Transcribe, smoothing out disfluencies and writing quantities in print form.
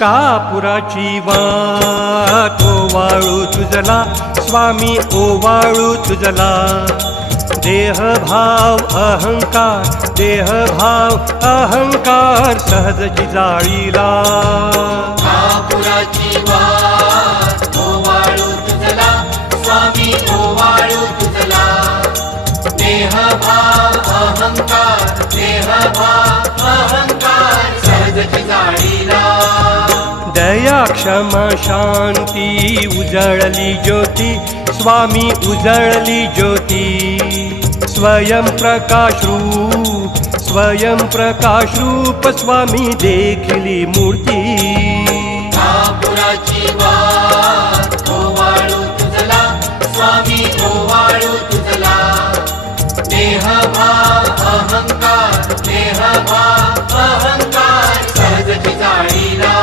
कापुराची वाट ओवाळू तुझला स्वामी ओवाळू तुझला देहभाव अहंकार सहजची जाळीला कापुराची वाट ओवाळू तुझला स्वामी ओवाळू तुझला देहभाव अहंकार सहजची जाळीला दया क्षमा शांती उजळली ज्योती स्वामी उजळली ज्योती स्वयं प्रकाश रूप स्वामी देखली मूर्ती